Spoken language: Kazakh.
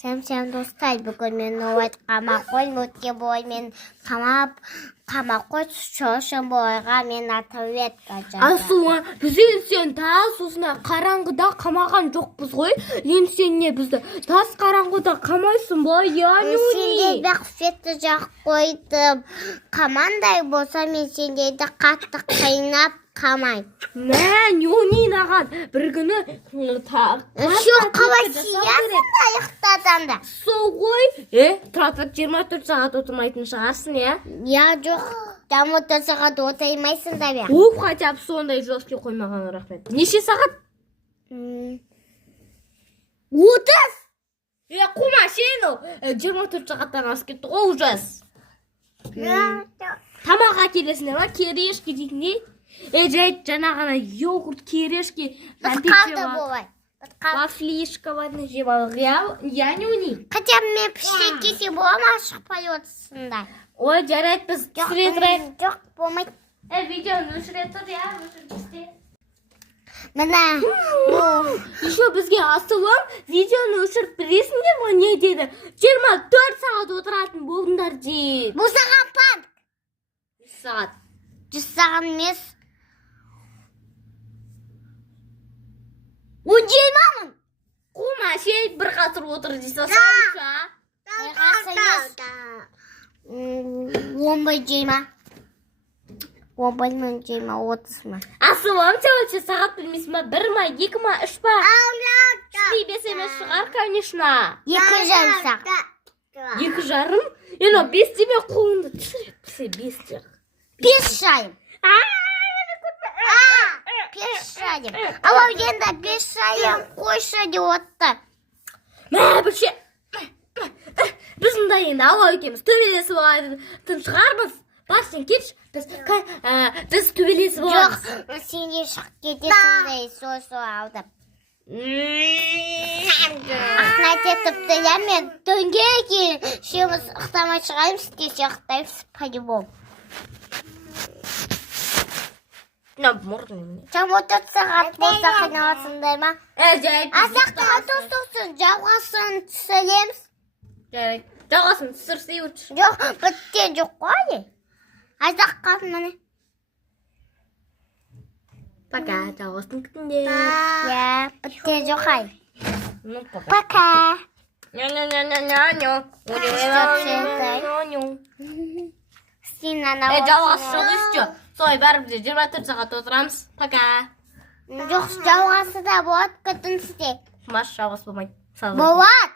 Сәм достар, бүгін мен ойт қамақой өтке бой мен қамақой шошын бойға мен атылет қажады. Асуа, біз сен тас осына қараңғыда қамаған жоқпыз ғой. Ен сен не бізді тас қараңғыда қамайсың ба? Сенде бәқ фетті жақ қойдым. Қамандай болса мен сендейді қатты қайнап қамай. Мән, Юнин аған бір күні Жоқ қабасиясын да ұйықтадан да. Сол ғой. Тұратып 24 сағат отырмайтын шығарсың, Я жоқ, дамыты сағат отырмайсың да бе. Хотя бы сондай жөске қоймаған рахмет. Неше сағат? 30. Қума сен ол 24 сағаттан асып кетті ғой ужас. Тамаға келесіңдер ма? Керешке дейтіндей. Жайт жаңа ғана йогурт, керешке, Қалды болай. вафлишка ватны жеп алдық. Я не уни. Хотя мен пішек кесе болама шықпай отырсыңдар. Ой, жарайды біз түсіре тұрайық. Жоқ, болмайды. Видеоны өшіре тұр, өшіргісте. Мына, Еще бізге асылым видеоны өшіріп білесіңдер ма не деді? 24 сағат отыратын болдыңдар дейді. бұл саған панк. 100 сағат. 100 саған емес. 20 мың. Қума сен бір ғасыр отыр дейсің. Омбай жейма. 30 ма. Асылым сен сағат білмейсің ба? 1 ма, 2 ма, 3 па? Шли бесемес шығар, конечно. 2 жарым сағат. 2 жарым? Ено 5 деме қолыңды түсіріп 5 жақ. 5 шайым. 5 шайым. Ала енді 5 шайым қойшы де отты. Мә, бірше. Біздің да енді ала екеміз төбелесіп алатын шығармыз. Басын кетші. Біз төбелесіп аламыз. Жоқ, сенде шығып кетесіңдей сой алдым. Ақнайт етіпті, мен түнге кейін шеміз ұқтамай шығаймыз, кеше ұқтаймыз, по-любому. Там 30 сағат болса қиналасыңдай ма? Асақтыға тостықсын, жауғасын түсіреміз. Жауғасын түсірсей өтші. Жоқ, бітте жоқ қой. Асақ қалсын мәне. Пока, жауғасын күтінде. Я, бітте жоқ ай. Пока. Пока. Сен ана жауғасы жоқ үшті. Солай бәрі бізде 24 сағат отырамыз. Пока. жоқ, жауғасы да болады күтінсізде. Маш жауғасы болмайды. Болады.